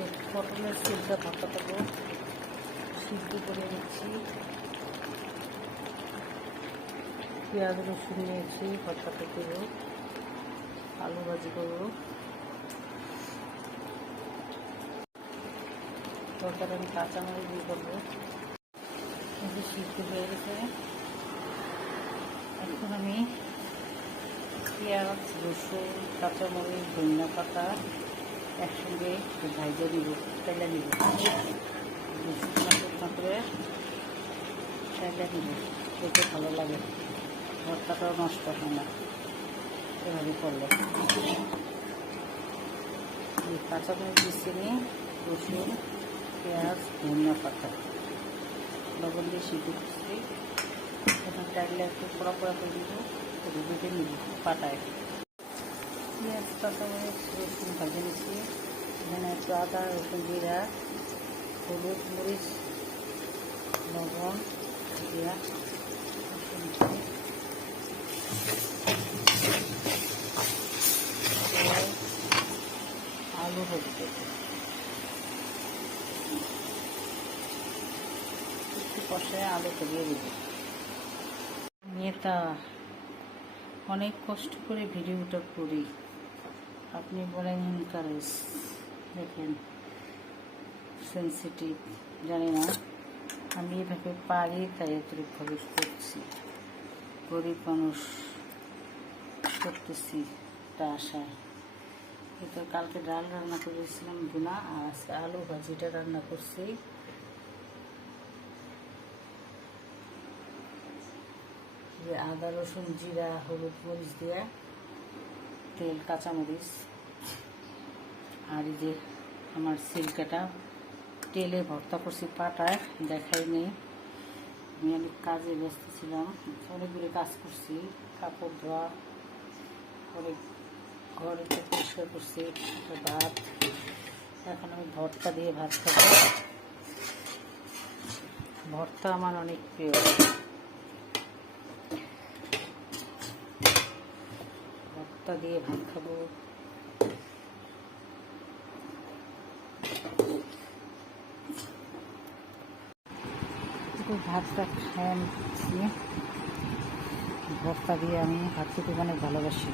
যে পটলের সিদ্ধা ভাতটাকে সিদ্ধ করে নিচ্ছি। পেঁয়াজ রসুন নিয়েছি, ভর্তাটা দেবো, আলু ভাজি করবো। তরকারি আমি কাঁচামরিচ দিয়ে করবো। সিদ্ধ হয়ে গেছে। এখন আমি পেঁয়াজ রসুন কাঁচামরিচ ধনিয়া পাতা একসঙ্গে ভাজে নিব, তেলে নিব, শুকনো করে তেলে নিব, খেতে ভালো লাগে, ভর্তাটাও নষ্ট হয় না এভাবে করলে। কাঁচামরিচ দিচ্ছি, রসুন পেঁয়াজ ধনিয়া পাতা লবণ দিয়ে সিদ্ধ করছি। এখন চাইলে একটু পোড়া পোড়া করে দিব, ভেজে নিব পাটায়। পেঁয়াজ কাঁচামরিচ রসুন ভেজে নিচ্ছি। এখানে একটু আদা রসুন জিরা হলুদ মরিচ লবণ জিরা আলু ভেজে দেব। একটু কষায় আলুটা দিয়ে দেব। মেয়েটা অনেক কষ্ট করে ভিডিওটা করি, আপনি বলেন এনকারেজ। দেখেন সেন্সিটিভ, জানি না আমি এভাবে পারি তাই এতভাবে করছি। গরিব মানুষ করতেছি তা আশায়। তো কালকে ডাল রান্না করেছিলাম ভুনা, আর আজকে আলু ভাজিটা রান্না করছি। যে আদা রসুন জিরা হলুদ মরিচ দিয়া তেল কাঁচামরিচ, আর এই যে আমার সিল্কাটা তেলে ভর্তা করছি পাটায়, দেখাই নেই। আমি অনেক কাজে ব্যস্ত ছিলাম, অনেকগুলো কাজ করছি, কাপড় ধোয়া, অনেক ঘরে পরিষ্কার করছি, ভাত। এখন আমি ভর্তা দিয়ে ভাত খাবো। ভর্তা আমার অনেক প্রিয়। ভর্তা দিয়ে ভাত খাবো। ভাতটা খাই নিচ্ছি। ভর্তা দিয়ে আমি ভাত খেতে অনেক ভালোবাসি।